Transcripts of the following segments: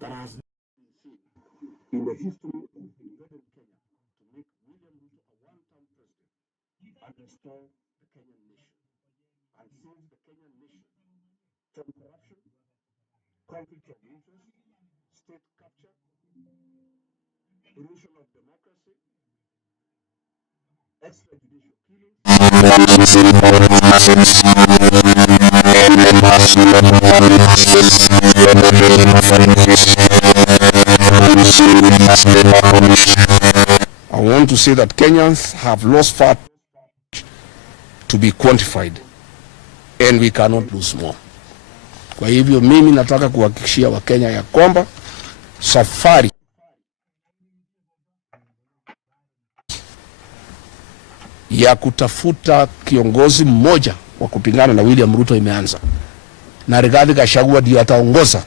that has been seen in the history of independent Kenya to make William Ruto a one-term president and restore the Kenyan nation and save the Kenyan nation from corruption, conflict of interest, state capture, erosion of democracy, extrajudicial killings, I want to say that Kenyans have lost far to be quantified and we cannot lose more. Kwa hivyo mimi nataka kuhakikishia Wakenya ya kwamba safari ya kutafuta kiongozi mmoja wa kupingana na William Ruto imeanza. Na Rigathi Gachagua ndio ataongoza.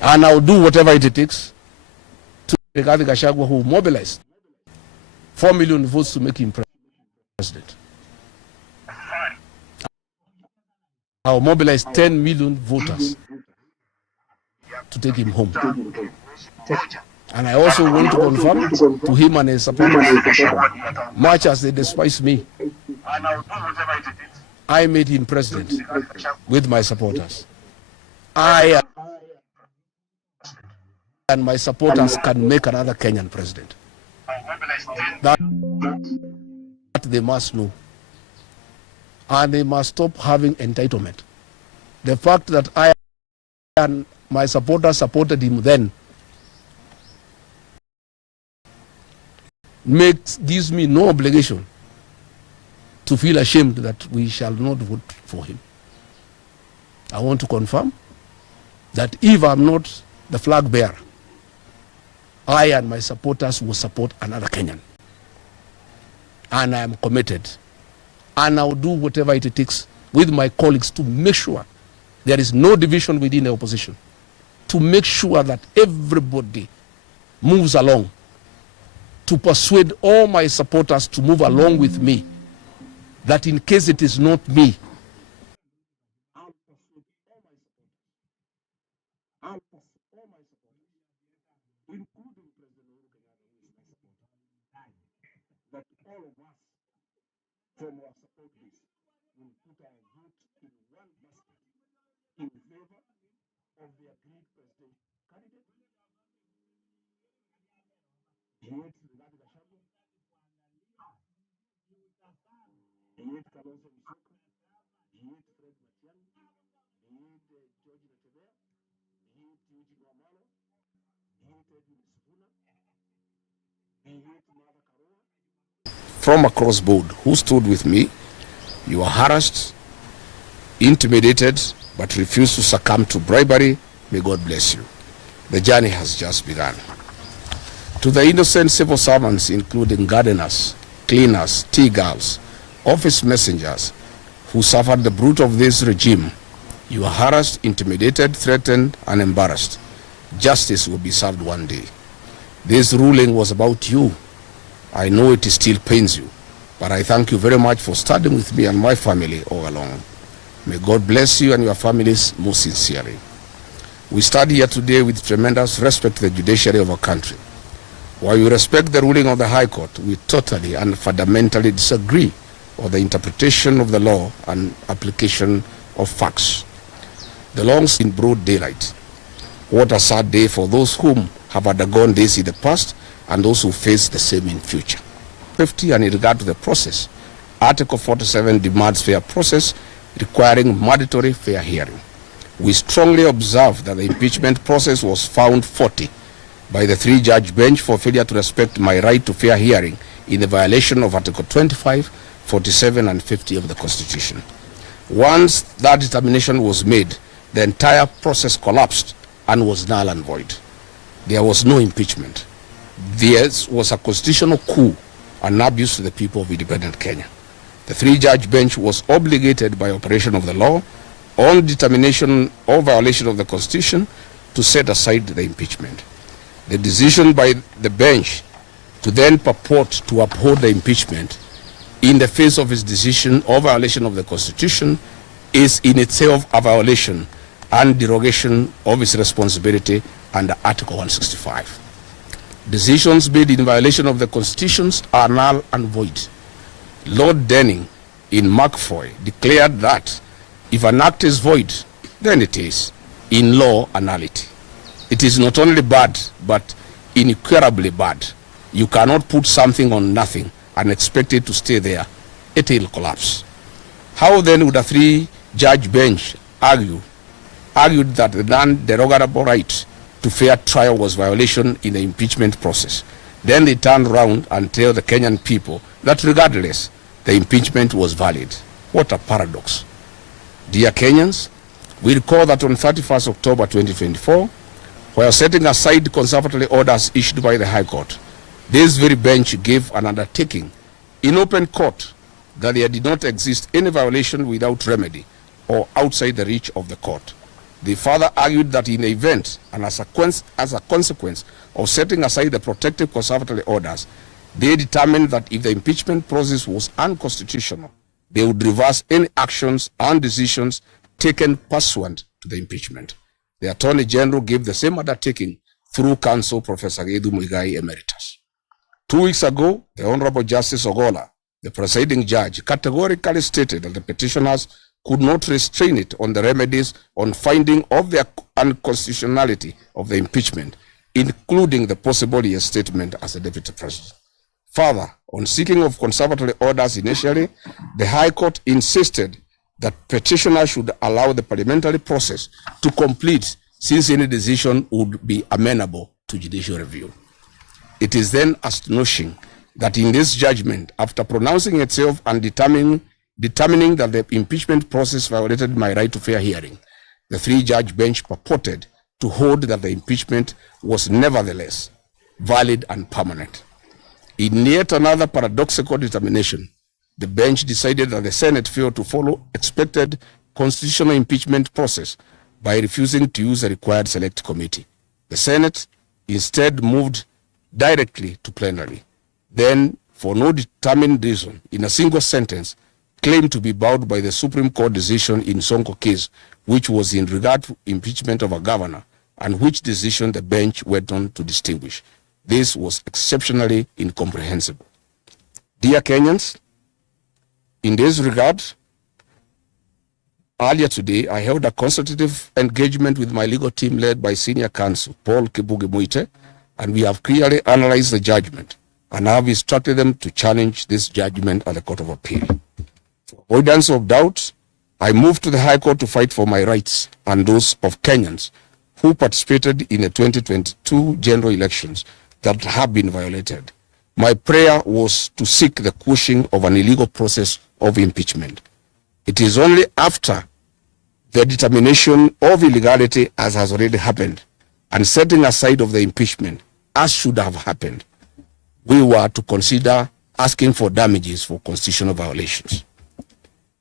And I'll do whatever it takes to Rigathi Gachagua who mobilized 4 million votes to make him president. I'll mobilize 10 million voters to take him home. And I also want to confirm to him and his supporters, much as they despise me, I made him president with my supporters. I and my supporters can make another Kenyan president. That they must know. And they must stop having entitlement. The fact that I and my supporters supported him then gives me no obligation to feel ashamed that we shall not vote for him. I want to confirm that if I'm not the flag bearer, I and my supporters will support another Kenyan. And I am committed. And I will do whatever it takes with my colleagues to make sure there is no division within the opposition, to make sure that everybody moves along, to persuade all my supporters to move along with me, that in case it is not me, I'll persuade all my supporters, including President Rigathi Gachagua, that all of us from our support base will put our vote in one basket in favor of the agreed president candidate. From across board who stood with me. You are harassed, intimidated, but refused to succumb to bribery. May God bless you. The journey has just begun. To the innocent civil servants, including gardeners, cleaners, tea girls, office messengers, who suffered the brunt of this regime, you are harassed, intimidated, threatened, and embarrassed. Justice will be served one day. This ruling was about you. I know it still pains you, but I thank you very much for standing with me and my family all along. May God bless you and your families most sincerely. We stand here today with tremendous respect to the judiciary of our country. While we respect the ruling of the High Court, we totally and fundamentally disagree with the interpretation of the law and application of facts. The laws in broad daylight. What a sad day for those whom have undergone this in the past and those who face the same in future. 50 and in regard to the process, Article 47 demands fair process requiring mandatory fair hearing. We strongly observe that the impeachment process was found faulty by the three-judge bench for failure to respect my right to fair hearing in the violation of Article 25, 47 and 50 of the Constitution. Once that determination was made, the entire process collapsed and was null and void. There was no impeachment. There was a constitutional coup and abuse to the people of independent Kenya. The three-judge bench was obligated by operation of the law on determination or violation of the Constitution to set aside the impeachment. The decision by the bench to then purport to uphold the impeachment in the face of its decision or violation of the Constitution is in itself a violation and derogation of his responsibility under Article 165. Decisions made in violation of the constitutions are null and void. Lord Denning in Macfoy declared that if an act is void, then it is, in law, a nullity. It is not only bad, but incurably bad. You cannot put something on nothing and expect it to stay there. It will collapse. How then would a three-judge bench argued that the non-derogable right to fair trial was violation in the impeachment process? Then they turned around and tell the Kenyan people that regardless, the impeachment was valid. What a paradox. Dear Kenyans, we recall that on 31st October 2024, while setting aside conservatory orders issued by the High Court, this very bench gave an undertaking in open court that there did not exist any violation without remedy or outside the reach of the court. They further argued that in the event and as a consequence of setting aside the protective conservatory orders, they determined that if the impeachment process was unconstitutional, they would reverse any actions and decisions taken pursuant to the impeachment. The Attorney General gave the same undertaking through counsel Professor Githu Muigai Emeritus. 2 weeks ago, the Honorable Justice Ogola, the presiding judge, categorically stated that the petitioners could not restrain it on the remedies on finding of the unconstitutionality of the impeachment, including the possible reinstatement as a deputy president. Further, on seeking of conservatory orders initially, the High Court insisted that petitioners should allow the parliamentary process to complete, since any decision would be amenable to judicial review. It is then astonishing that in this judgment, after pronouncing itself and determining that the impeachment process violated my right to fair hearing, the three-judge bench purported to hold that the impeachment was nevertheless valid and permanent. In yet another paradoxical determination, the bench decided that the Senate failed to follow expected constitutional impeachment process by refusing to use the required select committee. The Senate instead moved directly to plenary. Then, for no determined reason, in a single sentence, claimed to be bound by the Supreme Court decision in Sonko case, which was in regard to impeachment of a governor, and which decision the bench went on to distinguish. This was exceptionally incomprehensible. Dear Kenyans, in this regard, earlier today, I held a consultative engagement with my legal team led by Senior Counsel Paul Kibuge Muite, and we have clearly analyzed the judgment and have instructed them to challenge this judgment at the Court of Appeal. For avoidance of doubt, I moved to the High Court to fight for my rights and those of Kenyans who participated in the 2022 general elections that have been violated. My prayer was to seek the quashing of an illegal process of impeachment. It is only after the determination of illegality, as has already happened, and setting aside of the impeachment, as should have happened, we were to consider asking for damages for constitutional violations.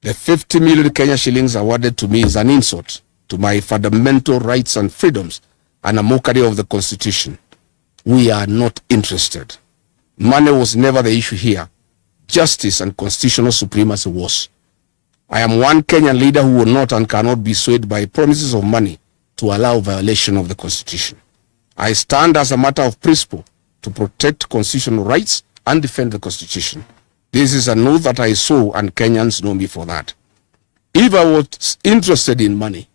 The 50 million Kenya shillings awarded to me is an insult to my fundamental rights and freedoms and a mockery of the Constitution. We are not interested. Money was never the issue here. Justice and constitutional supremacy was. I am one Kenyan leader who will not and cannot be swayed by promises of money to allow violation of the Constitution. I stand as a matter of principle to protect constitutional rights and defend the Constitution. This is an oath that I sow, and Kenyans know me for that. If I was interested in money,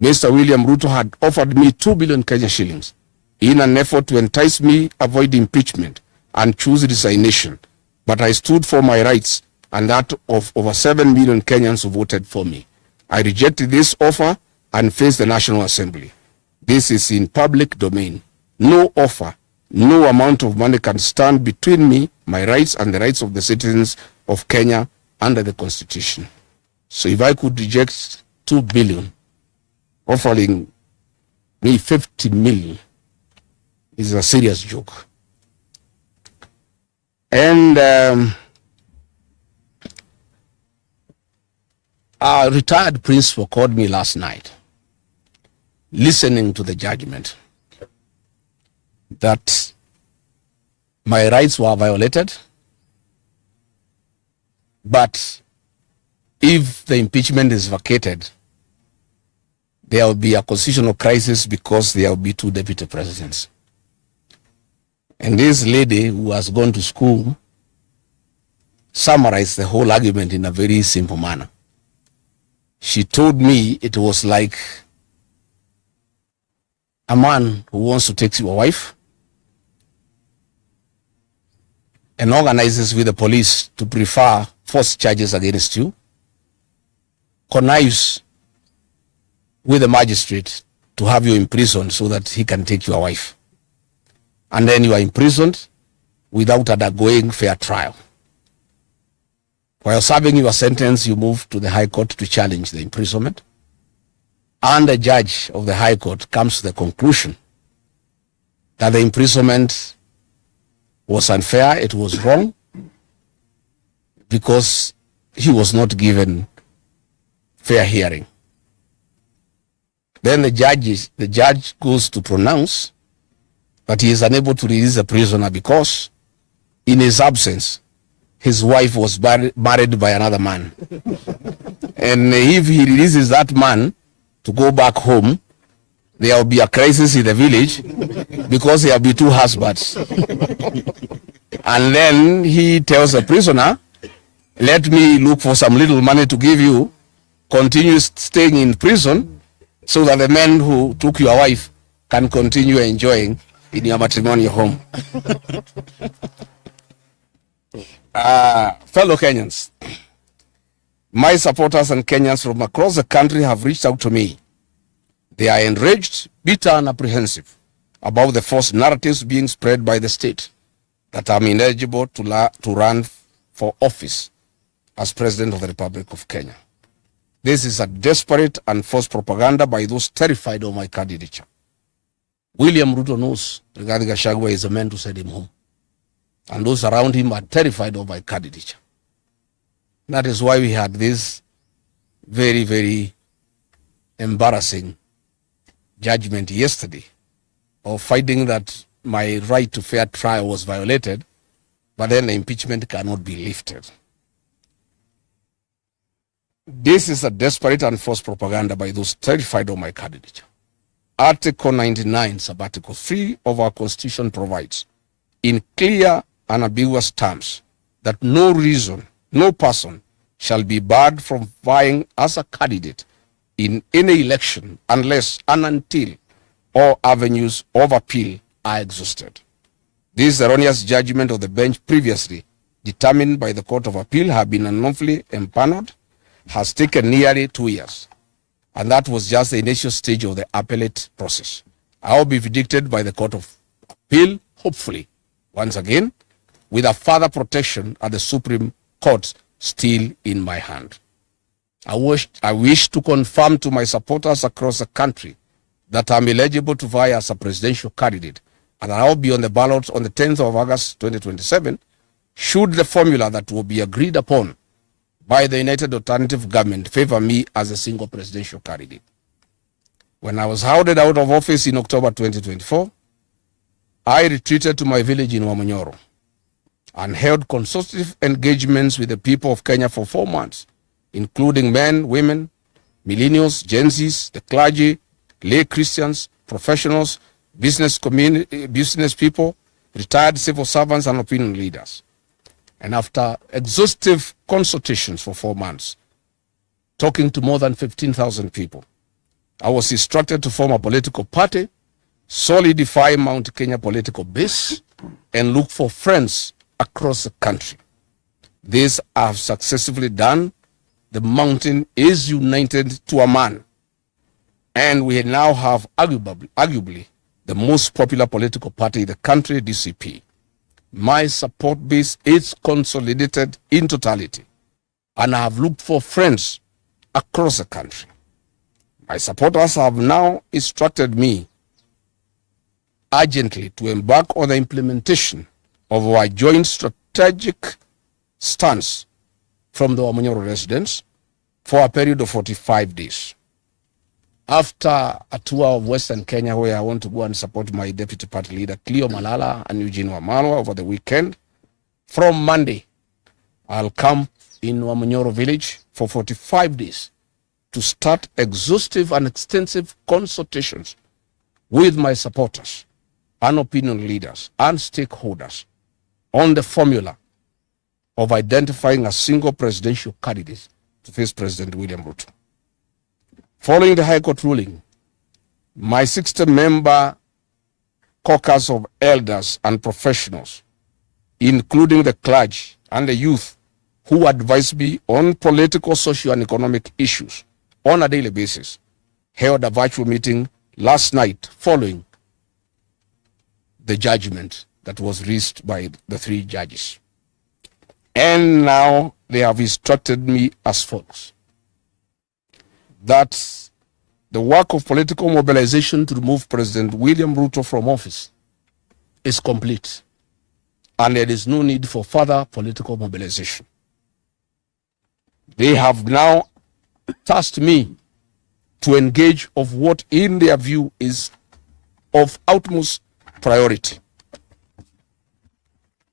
Mr. William Ruto had offered me 2 billion Kenya shillings in an effort to entice me avoid impeachment and choose resignation. But I stood for my rights and that of over 7 million Kenyans who voted for me. I rejected this offer and faced the National Assembly. This is in public domain. No offer, no amount of money can stand between me, my rights, and the rights of the citizens of Kenya under the Constitution. So if I could reject 2 billion, offering me 50 million, is a serious joke. And a retired principal called me last night, listening to the judgment, that my rights were violated, but if the impeachment is vacated, there will be a constitutional crisis because there will be 2 deputy presidents. And this lady who has gone to school summarized the whole argument in a very simple manner. She told me it was like a man who wants to take your wife and organizes with the police to prefer false charges against you, connives with the magistrate to have you imprisoned so that he can take your wife. And then you are imprisoned without undergoing fair trial. While serving your sentence, you move to the High Court to challenge the imprisonment. And the judge of the High Court comes to the conclusion that the imprisonment was unfair, it was wrong, because he was not given fair hearing. Then the judge goes to pronounce that he is unable to release the prisoner because in his absence, his wife was married by another man. And if he releases that man to go back home, there will be a crisis in the village because there will be 2 husbands. And then he tells the prisoner, let me look for some little money to give you, continue staying in prison so that the man who took your wife can continue enjoying in your matrimonial home. Fellow Kenyans, my supporters and Kenyans from across the country have reached out to me. They are enraged, bitter, and apprehensive about the false narratives being spread by the state that I'm ineligible to run for office as President of the Republic of Kenya. This is a desperate and false propaganda by those terrified of my candidature. William Ruto knows Rigathi Gachagua is the man to send him home. And those around him are terrified of my candidature. That is why we had this very, very embarrassing judgment yesterday of finding that my right to fair trial was violated, but then the impeachment cannot be lifted. This is a desperate and false propaganda by those terrified of my candidature. Article 99, sub-article 3 of our Constitution provides in clear and ambiguous terms that no reason, no person shall be barred from vying as a candidate in any election unless and until all avenues of appeal are exhausted. This erroneous judgment of the bench previously determined by the Court of Appeal have been unlawfully empaneled has taken nearly 2 years. And that was just the initial stage of the appellate process. I will be vindicated by the Court of Appeal, hopefully, once again, with a further protection at the Supreme Court still in my hand. I wish to confirm to my supporters across the country that I'm eligible to vie as a presidential candidate, and I'll be on the ballot on the 10th of August 2027, should the formula that will be agreed upon by the United Alternative Government favor me as a single presidential candidate. When I was hounded out of office in October 2024, I retreated to my village in Wamunyoro and held consultative engagements with the people of Kenya for 4 months, including men, women, millennials, Gen Zs, the clergy, lay Christians, professionals, business people, retired civil servants, and opinion leaders. And after exhaustive consultations for 4 months, talking to more than 15,000 people, I was instructed to form a political party, solidify Mount Kenya political base, and look for friends across the country. This I have successfully done. The mountain is united to a man, and we now have arguably the most popular political party in the country, DCP. My support base is consolidated in totality, and I have looked for friends across the country. My supporters have now instructed me urgently to embark on the implementation of our joint strategic stance from the Wamunyoro residents for a period of 45 days. After a tour of Western Kenya, where I want to go and support my deputy party leader, Cleo Malala and Eugene Wamalwa over the weekend, from Monday, I'll come in Wamunyoro village for 45 days to start exhaustive and extensive consultations with my supporters and opinion leaders and stakeholders on the formula of identifying a single presidential candidate to face President William Ruto. Following the High Court ruling, my 60-member caucus of elders and professionals, including the clergy and the youth who advise me on political, social, and economic issues on a daily basis, held a virtual meeting last night following the judgment that was reached by the 3 judges. And now they have instructed me as follows: that the work of political mobilization to remove President William Ruto from office is complete, and there is no need for further political mobilization. They have now tasked me to engage of what in their view is of utmost priority: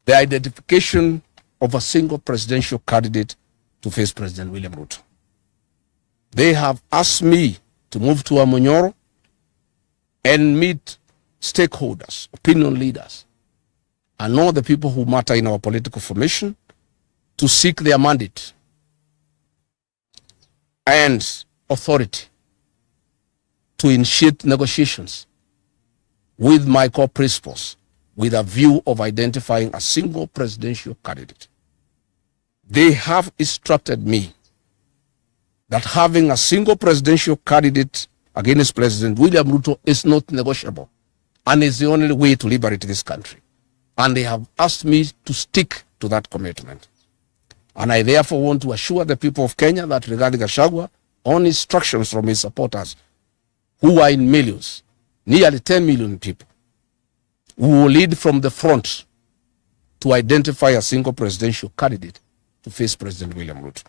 the identification of a single presidential candidate to face President William Ruto. They have asked me to move to Amonyoro and meet stakeholders, opinion leaders, and all the people who matter in our political formation to seek their mandate and authority to initiate negotiations with my core principles with a view of identifying a single presidential candidate. They have instructed me that having a single presidential candidate against President William Ruto is not negotiable and is the only way to liberate this country. And they have asked me to stick to that commitment. And I therefore want to assure the people of Kenya that Rigathi Gachagua, on instructions from his supporters, who are in millions, nearly 10 million people, who will lead from the front to identify a single presidential candidate to face President William Ruto.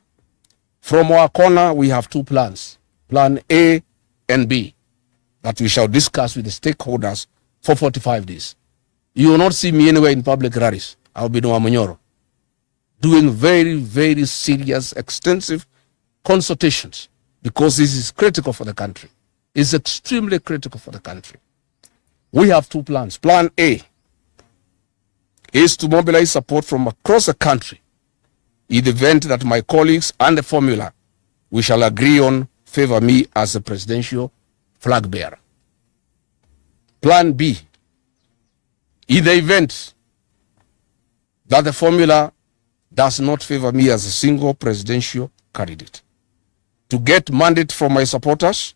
From our corner, we have 2 plans, Plan A and B, that we shall discuss with the stakeholders for 45 days. You will not see me anywhere in public rallies. I will be in Amonyoro, doing very, very serious, extensive consultations, because this is critical for the country. It's extremely critical for the country. We have 2 plans. Plan A is to mobilize support from across the country in the event that my colleagues and the formula we shall agree on favor me as the presidential flag bearer. Plan B, in the event that the formula does not favor me as a single presidential candidate, to get mandate from my supporters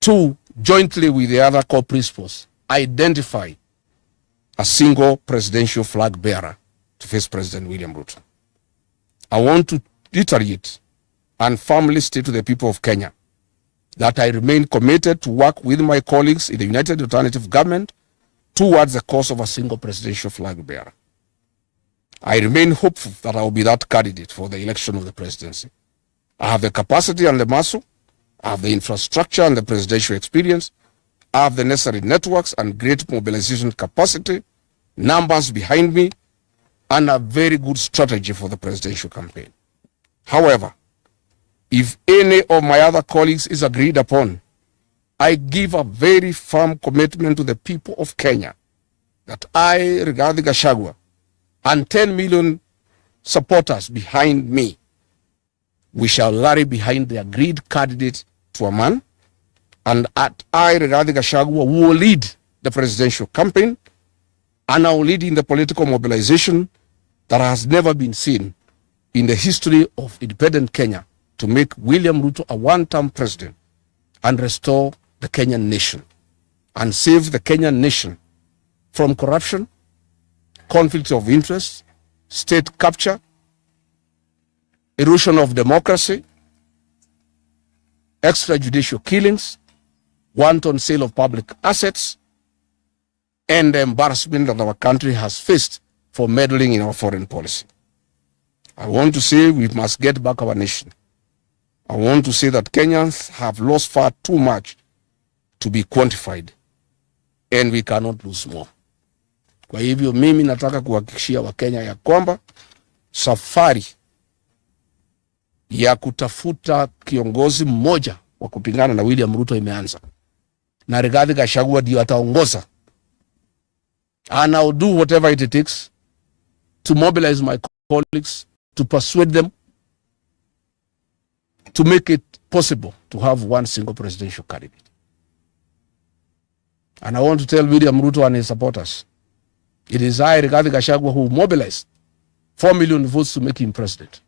to, jointly with the other core principles, identify a single presidential flag bearer to face President William Ruto. I want to reiterate and firmly state to the people of Kenya that I remain committed to work with my colleagues in the United Alternative Government towards the cause of a single presidential flag bearer. I remain hopeful that I will be that candidate for the election of the presidency. I have the capacity and the muscle, I have the infrastructure and the presidential experience, I have the necessary networks and great mobilization capacity, numbers behind me, and a very good strategy for the presidential campaign. However, if any of my other colleagues is agreed upon, I give a very firm commitment to the people of Kenya that I, Rigathi Gachagua, and 10 million supporters behind me, we shall rally behind the agreed candidate to a man, and I, Rigathi Gachagua, will lead the presidential campaign, and I will lead in the political mobilization that has never been seen in the history of independent Kenya to make William Ruto a one-term president and restore the Kenyan nation and save the Kenyan nation from corruption, conflict of interest, state capture, erosion of democracy, extrajudicial killings, wanton sale of public assets, and the embarrassment that our country has faced for meddling in our foreign policy. I want to say we must get back our nation. I want to say that Kenyans have lost far too much to be quantified, and we cannot lose more. Kwa hivyo mimi nataka kuhakikishia Wakenya ya kwamba safari ya kutafuta kiongozi mmoja wa kupingana na William Ruto imeanza, na Rigathi Gachagua ndio ataongoza, and I'll do whatever it takes to mobilize my colleagues, to persuade them, to make it possible to have one single presidential candidate. And I want to tell William Ruto and his supporters, it is I, Rigathi Gachagua, who mobilized 4 million votes to make him president.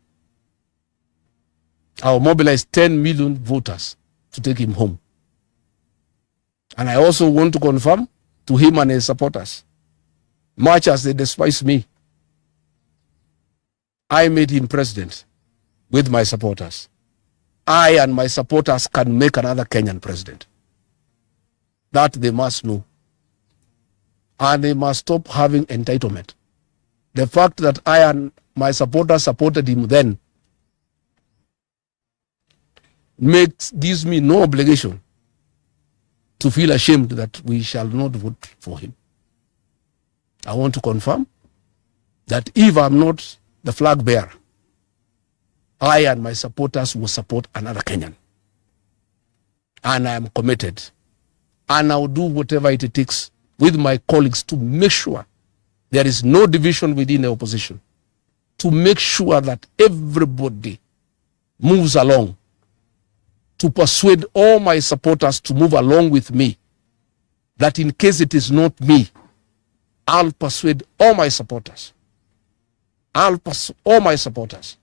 I will mobilize 10 million voters to take him home. And I also want to confirm to him and his supporters, much as they despise me, I made him president with my supporters. I and my supporters can make another Kenyan president. That they must know. And they must stop having entitlement. The fact that I and my supporters supported him then gives me no obligation to feel ashamed that we shall not vote for him. I want to confirm that if I'm not the flag bearer, I and my supporters will support another Kenyan. And I am committed. And I will do whatever it takes with my colleagues to make sure there is no division within the opposition, to make sure that everybody moves along, to persuade all my supporters to move along with me, that in case it is not me, I'll persuade all my supporters. All my supporters,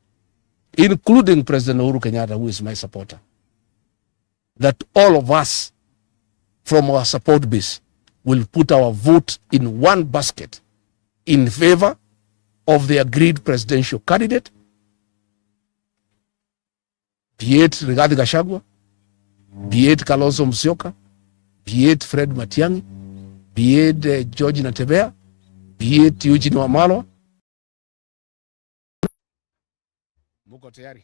including President Uhuru Kenyatta, who is my supporter, that all of us from our support base will put our vote in one basket in favor of the agreed presidential candidate, be it Rigathi Gachagua, be it Kalonzo Musyoka, be it Fred Matiang'i, be it George Natembea, be it Eugene Wamalwa. Muko tayari?